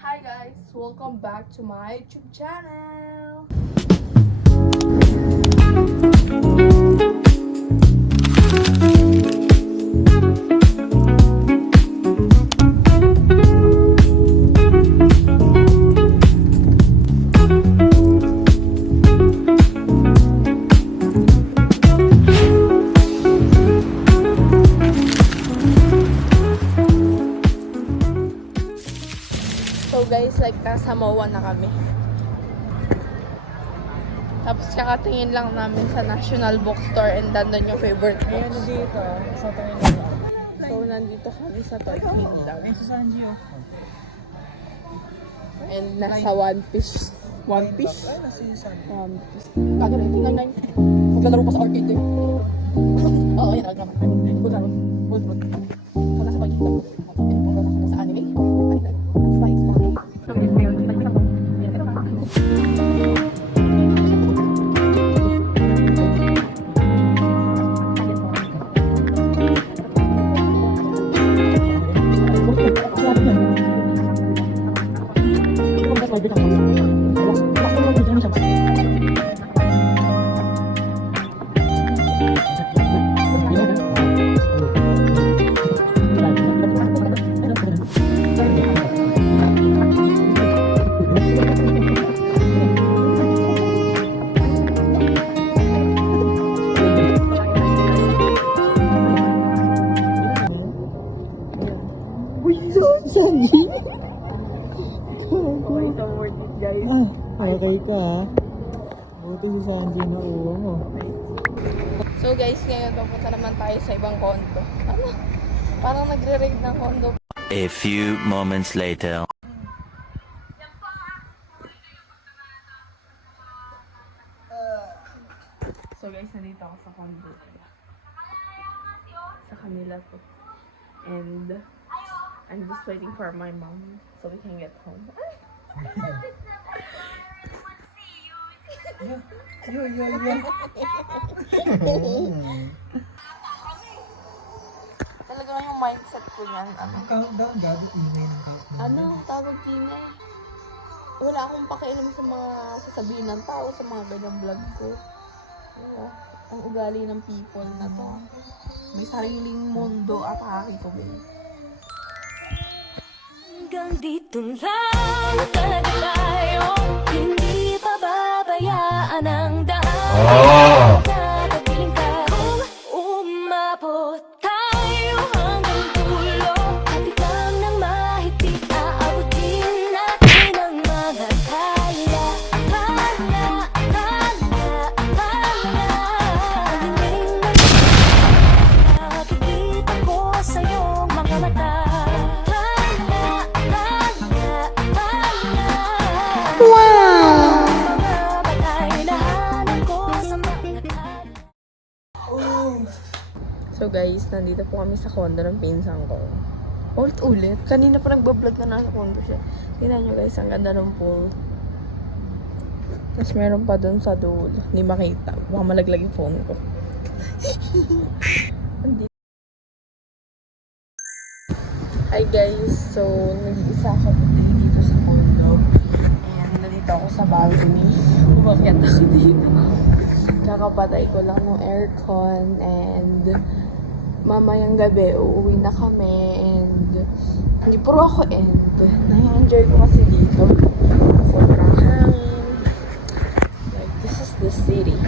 Hi guys, welcome back to my YouTube channel. So guys, like nasa MOA na kami. Tapos kakatingin lang namin sa National Bookstore and nandun yung favorite Ayan books. dito, sa tayo nito. So nandito kami sa Toy Kingdom. Ay, sa Sanji, oh. And nasa One Piece. One Piece? Ay, nasa Sanji. One Piece. Kaya rin, tingnan na yun. Maglalaro pa sa arcade eh. Oo, yan. Alam naman. Good run. Good run. So nasa Toy Kingdom. Nasa anime. Flights. Sanji? Okay, so worth it guys. Okay ka, ha? Buti si Sanji na uwa mo. So guys, ngayon papunta naman tayo sa ibang condo. Ano? Parang nagre-raid ng condo. A few moments later. So guys, nandito ako sa condo. Sa kanila to. And I'm just waiting for my mom so we can get home. Yo. Talaga yung mindset ko yan. Countdown, gabi, ingay ng countdown. Ano? Tawag Tina. Wala akong pakialam sa mga sasabihin ng tao sa mga ganyang vlog ko. Oo. Ang ugali ng people na to. May sariling mundo at akakito ba eh. Hanggang dito lang talaga tayo. Hindi pa babayaan ang daan. Tatapiling ka kung umabot tayo hanggang dulo. At ikaw nang mahigpit aabutin natin ang mga tala. Ang hiling ng nakikita ko sa iyong mga mata. So guys, nandito po kami sa condo ng pinsan ko. Ulit. Kanina pa nagbablog na nasa condo siya. Tingnan nyo guys, ang ganda ng pool. Tapos meron pa dun sa dulo. Hindi makita. Baka malaglag yung phone ko. Hi guys, so nag-iisa ako dito sa condo. And nandito ako sa balcony. Umakyat ako dito. Kakapatay ko lang ng aircon and mamayang gabi uuwi na kami and hindi puro ako and na-enjoy ko kasi dito. Sobrang hangin. Like, this is the city.